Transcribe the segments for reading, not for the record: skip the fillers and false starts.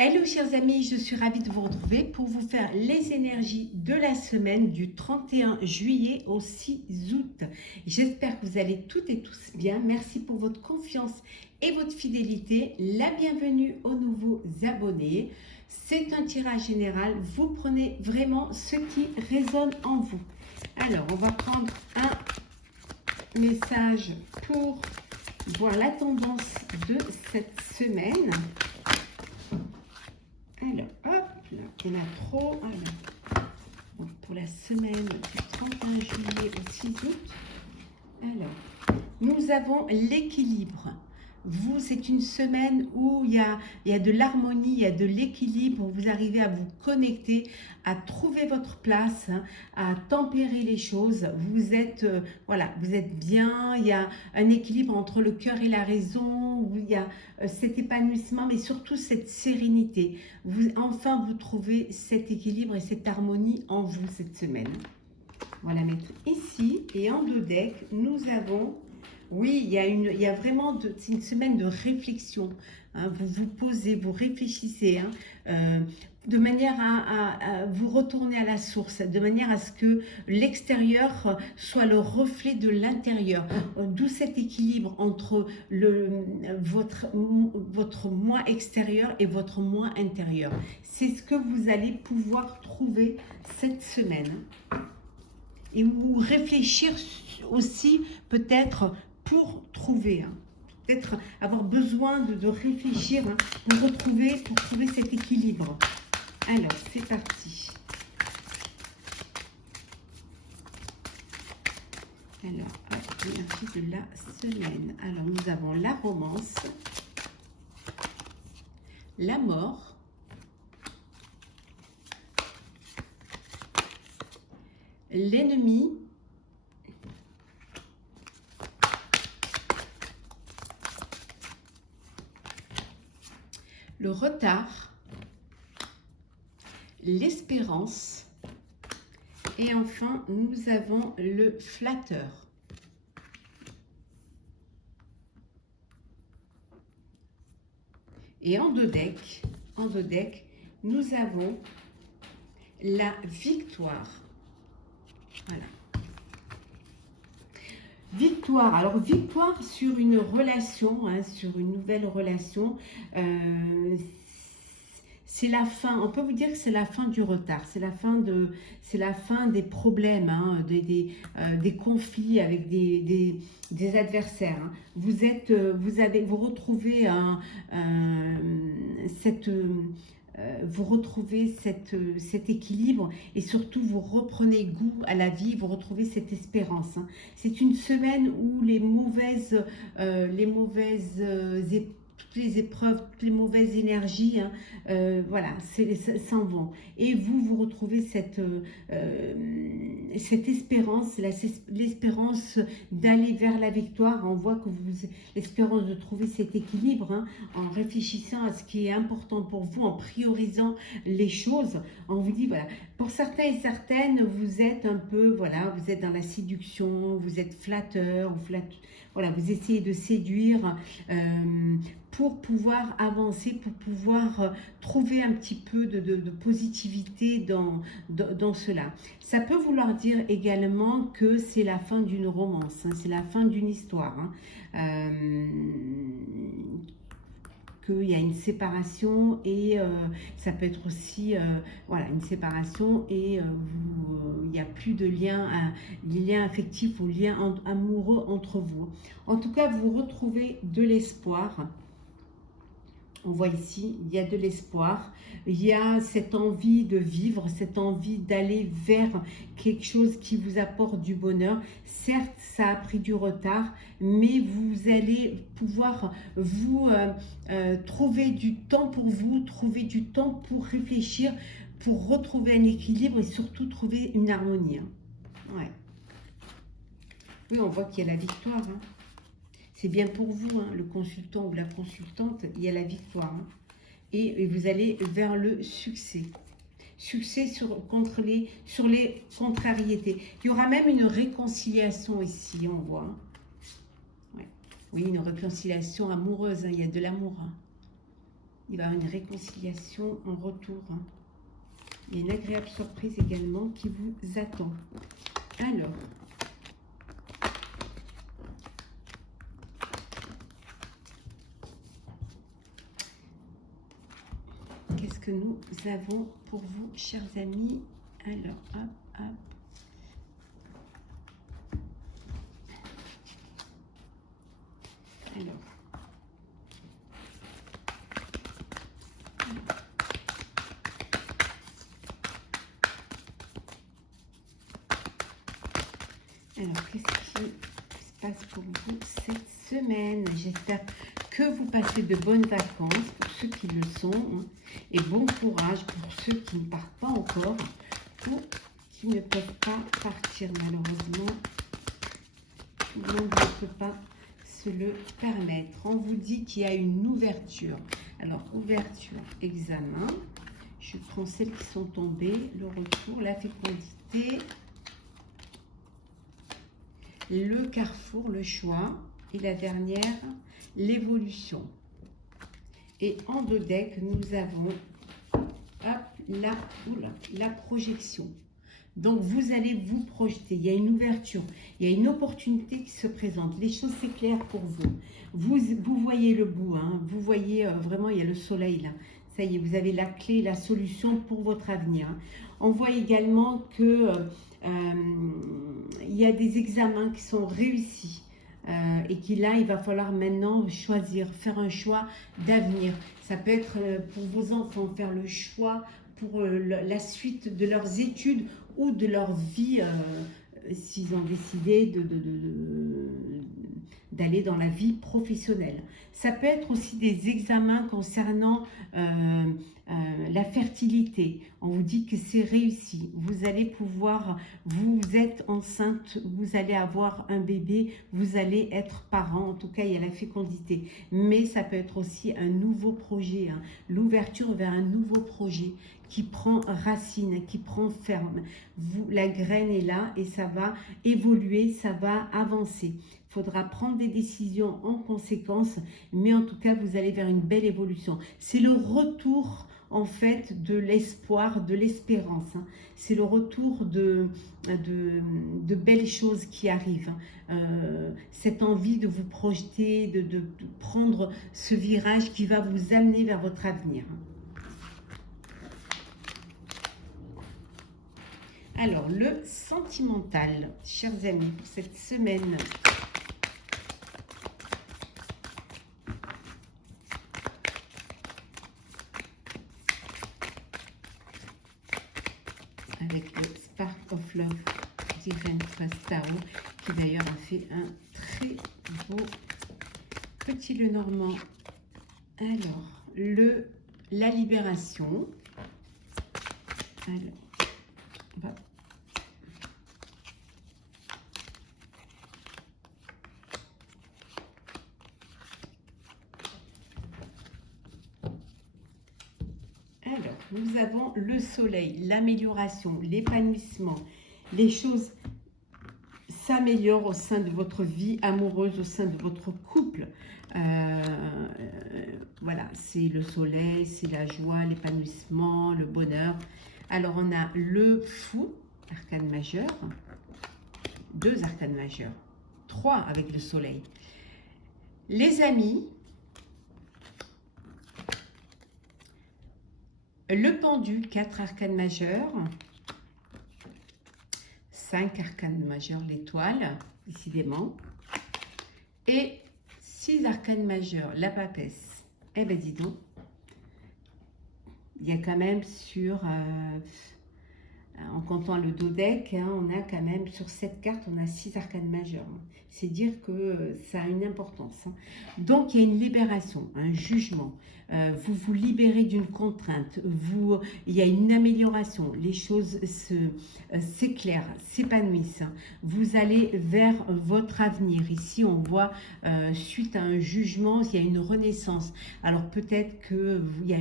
Hello chers amis, je suis ravie de vous retrouver pour vous faire les énergies de la semaine du 31 juillet au 6 août. J'espère que vous allez toutes et tous bien. Merci pour votre confiance et votre fidélité. La bienvenue aux nouveaux abonnés. C'est un tirage général. Vous prenez vraiment ce qui résonne en vous. Alors, on va prendre un message pour voir la tendance de cette semaine. Alors, hop, là, il y en a trop. Alors, donc pour la semaine du 31 juillet au 6 août, alors, nous avons l'équilibre. Vous, c'est une semaine où il y a de l'harmonie, il y a de l'équilibre, vous arrivez à vous connecter, à trouver votre place, hein, à tempérer les choses. Vous êtes, voilà, vous êtes bien, il y a un équilibre entre le cœur et la raison, où il y a cet épanouissement, mais surtout cette sérénité. Enfin, vous trouvez cet équilibre et cette harmonie en vous cette semaine. On va la mettre ici, et en deux decks, nous avons... Oui, il y a vraiment, c'est une semaine de réflexion. Hein, vous vous posez, vous réfléchissez, hein, de manière à vous retourner à la source, de manière à ce que l'extérieur soit le reflet de l'intérieur. D'où cet équilibre entre votre moi extérieur et votre moi intérieur. C'est ce que vous allez pouvoir trouver cette semaine. Et vous réfléchir aussi peut-être pour trouver, hein, peut-être avoir besoin de réfléchir, hein, pour trouver cet équilibre. Alors, c'est parti. Alors, l'énergie de la semaine. Alors, nous avons la romance, la mort, l'ennemi, le retard, l'espérance, et enfin nous avons le flatteur. Et en deux decks, nous avons la victoire. Voilà. Victoire, alors victoire sur une relation, hein, sur une nouvelle relation, c'est la fin, on peut vous dire que c'est la fin du retard, c'est la fin des problèmes, hein, des conflits avec des adversaires. Hein. Vous retrouvez vous retrouvez cet équilibre et surtout vous reprenez goût à la vie, vous retrouvez cette espérance. Hein. C'est une semaine où toutes les épreuves, toutes les mauvaises énergies, hein, voilà, s'en vont. Et vous retrouvez cette espérance, l'espérance d'aller vers la victoire. On voit que l'espérance de trouver cet équilibre, hein, en réfléchissant à ce qui est important pour vous, en priorisant les choses. On vous dit, voilà, pour certains et certaines, vous êtes un peu, voilà, vous êtes dans la séduction, vous êtes flatteur, voilà, vous essayez de séduire pour pouvoir avancer, pour pouvoir trouver un petit peu de positivité dans cela. Ça peut vouloir dire également que c'est la fin d'une romance, hein, c'est la fin d'une histoire, hein, qu'il y a une séparation et ça peut être aussi voilà, une séparation et il n'y a plus de lien, lien affectif ou lien amoureux entre vous. En tout cas, vous retrouvez de l'espoir. On voit ici, il y a de l'espoir, il y a cette envie de vivre, cette envie d'aller vers quelque chose qui vous apporte du bonheur. Certes, ça a pris du retard, mais vous allez pouvoir vous trouver du temps pour vous, trouver du temps pour réfléchir, pour retrouver un équilibre et surtout trouver une harmonie. Hein. Ouais. Oui, on voit qu'il y a la victoire. Hein. C'est bien pour vous, hein, le consultant ou la consultante, il y a la victoire. Hein. Et vous allez vers le succès. Succès sur les contrariétés. Il y aura même une réconciliation ici, on voit. Hein. Ouais. Oui, une réconciliation amoureuse, hein, il y a de l'amour. Hein. il va y avoir une réconciliation en retour. Hein. Il y a une agréable surprise également qui vous attend. Alors, qu'est-ce que nous avons pour vous, chers amis? Alors, hop, hop. Alors, qu'est-ce qui se passe pour vous cette semaine? J'espère que vous passez de bonnes vacances pour ceux qui le sont, hein, et bon courage pour ceux qui ne partent pas encore ou qui ne peuvent pas partir. Malheureusement, tout le monde ne peut pas se le permettre. On vous dit qu'il y a une ouverture. Alors, ouverture, examen. Je prends celles qui sont tombées. Le retour, la fécondité, le carrefour, le choix. Et la dernière, l'évolution. Et en deux decks, nous avons hop, la projection. Donc, vous allez vous projeter. Il y a une ouverture, il y a une opportunité qui se présente. Les choses s'éclairent pour vous. Vous voyez le bout, hein. Vous voyez vraiment, il y a le soleil là. Ça y est, vous avez la clé, la solution pour votre avenir. On voit également que il y a des examens qui sont réussis. Et qui là, il va falloir maintenant choisir, faire un choix d'avenir. Ça peut être pour vos enfants, faire le choix pour la suite de leurs études ou de leur vie, s'ils ont décidé d'aller dans la vie professionnelle. Ça peut être aussi des examens concernant la fertilité. On vous dit que c'est réussi. Vous allez pouvoir, vous êtes enceinte, vous allez avoir un bébé, vous allez être parent. En tout cas, il y a la fécondité. Mais ça peut être aussi un nouveau projet, hein, l'ouverture vers un nouveau projet qui prend racine, qui prend ferme. La graine est là et ça va évoluer, ça va avancer. Il faudra prendre des décisions en conséquence, mais en tout cas, vous allez vers une belle évolution. C'est le retour, en fait, de l'espoir, de l'espérance. Hein. C'est le retour de belles choses qui arrivent. Cette envie de vous projeter, de prendre ce virage qui va vous amener vers votre avenir. Alors, le sentimental, chers amis, pour cette semaine. Avec le Spark of Love Divine Trust Tarot, qui d'ailleurs a fait un très beau petit Lenormand. Alors, la libération. Alors, on va nous avons le soleil, l'amélioration, l'épanouissement. Les choses s'améliorent au sein de votre vie amoureuse, au sein de votre couple. Voilà, c'est le soleil, c'est la joie, l'épanouissement, le bonheur. Alors, on a le fou, arcane majeur, 2 arcanes majeurs, 3 avec le soleil. Les amis, le pendu, 4 arcanes majeurs, 5 arcanes majeurs, l'étoile, décidément, et 6 arcanes majeurs, la papesse. Eh bien, dis donc, il y a quand même sur, en comptant le dos deck, hein, on a quand même, sur cette carte, on a 6 arcanes majeurs. C'est dire que ça a une importance. Hein. Donc, il y a une libération, un jugement. Vous vous libérez d'une contrainte. Il y a une amélioration. Les choses s'éclairent, s'épanouissent. Vous allez vers votre avenir. Ici, on voit, suite à un jugement, il y a une renaissance. Alors, peut-être qu'il y a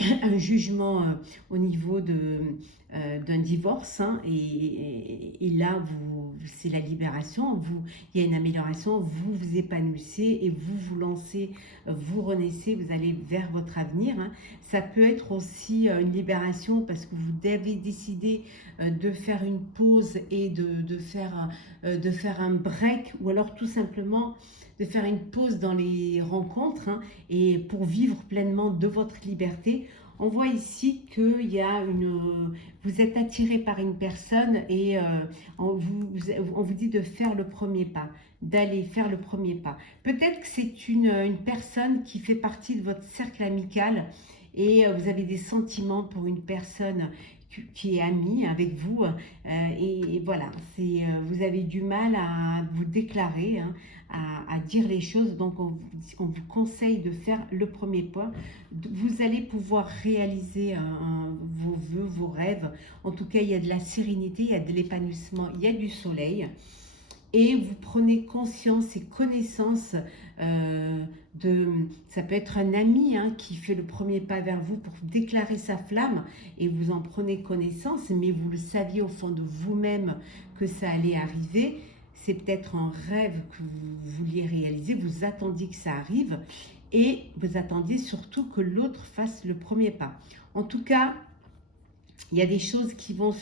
un jugement au niveau d'un divorce, hein, et là, c'est la libération, il y a une amélioration, vous vous épanouissez et vous vous lancez, vous renaissez, vous allez vers votre avenir, hein. Ça peut être aussi une libération parce que vous avez décidé de faire une pause et de faire un break, ou alors tout simplement de faire une pause dans les rencontres, hein, et pour vivre pleinement de votre liberté. On voit ici qu'il y a vous êtes attiré par une personne et on vous dit de faire le premier pas, d'aller faire le premier pas. Peut-être que c'est une personne qui fait partie de votre cercle amical et vous avez des sentiments pour une personne qui est amie avec vous, et voilà, vous avez du mal à vous déclarer, hein, à dire les choses, donc on vous conseille de faire le premier pas. Vous allez pouvoir réaliser vos vœux, vos rêves. En tout cas, il y a de la sérénité, il y a de l'épanouissement, il y a du soleil. Et vous prenez conscience et connaissance ça peut être un ami, hein, qui fait le premier pas vers vous pour déclarer sa flamme, et vous en prenez connaissance, mais vous le saviez au fond de vous-même que ça allait arriver. C'est peut-être un rêve que vous vouliez réaliser, vous attendiez que ça arrive, et vous attendiez surtout que l'autre fasse le premier pas. En tout cas, il y a des choses qui vont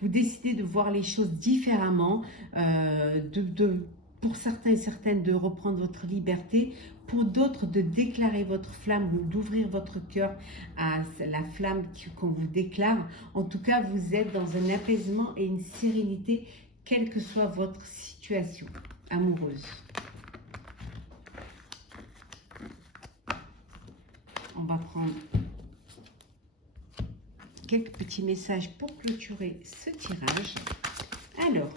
vous décidez de voir les choses différemment, pour certains et certaines de reprendre votre liberté, pour d'autres de déclarer votre flamme ou d'ouvrir votre cœur à la flamme qu'on vous déclare. En tout cas, vous êtes dans un apaisement et une sérénité, quelle que soit votre situation amoureuse. On va prendre quelques petits messages pour clôturer ce tirage. Alors,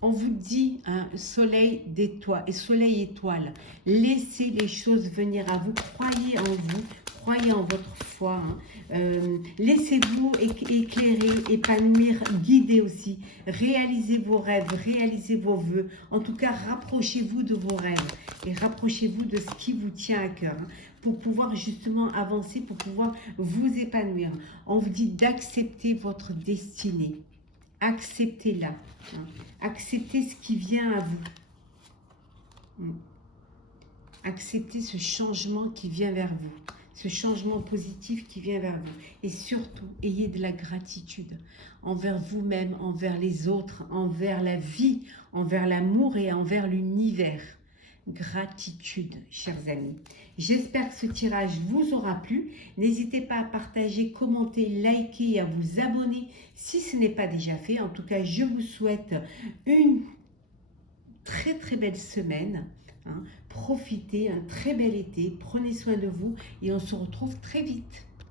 on vous dit un soleil d'étoile et soleil étoile. Laissez les choses venir à vous. Croyez en vous, croyez en votre foi, hein. Laissez-vous éclairer, épanouir, guider aussi. Réalisez vos rêves, réalisez vos vœux. En tout cas, rapprochez-vous de vos rêves et rapprochez-vous de ce qui vous tient à cœur, hein, pour pouvoir justement avancer, pour pouvoir vous épanouir. On vous dit d'accepter votre destinée. Acceptez-la, hein. Acceptez ce qui vient à vous. Acceptez ce changement qui vient vers vous, ce changement positif qui vient vers vous. Et surtout, ayez de la gratitude envers vous-même, envers les autres, envers la vie, envers l'amour et envers l'univers. Gratitude, chers amis. J'espère que ce tirage vous aura plu. N'hésitez pas à partager, commenter, liker et à vous abonner si ce n'est pas déjà fait. En tout cas, je vous souhaite une très très belle semaine, hein. Profitez, un très bel été. Prenez soin de vous et on se retrouve très vite.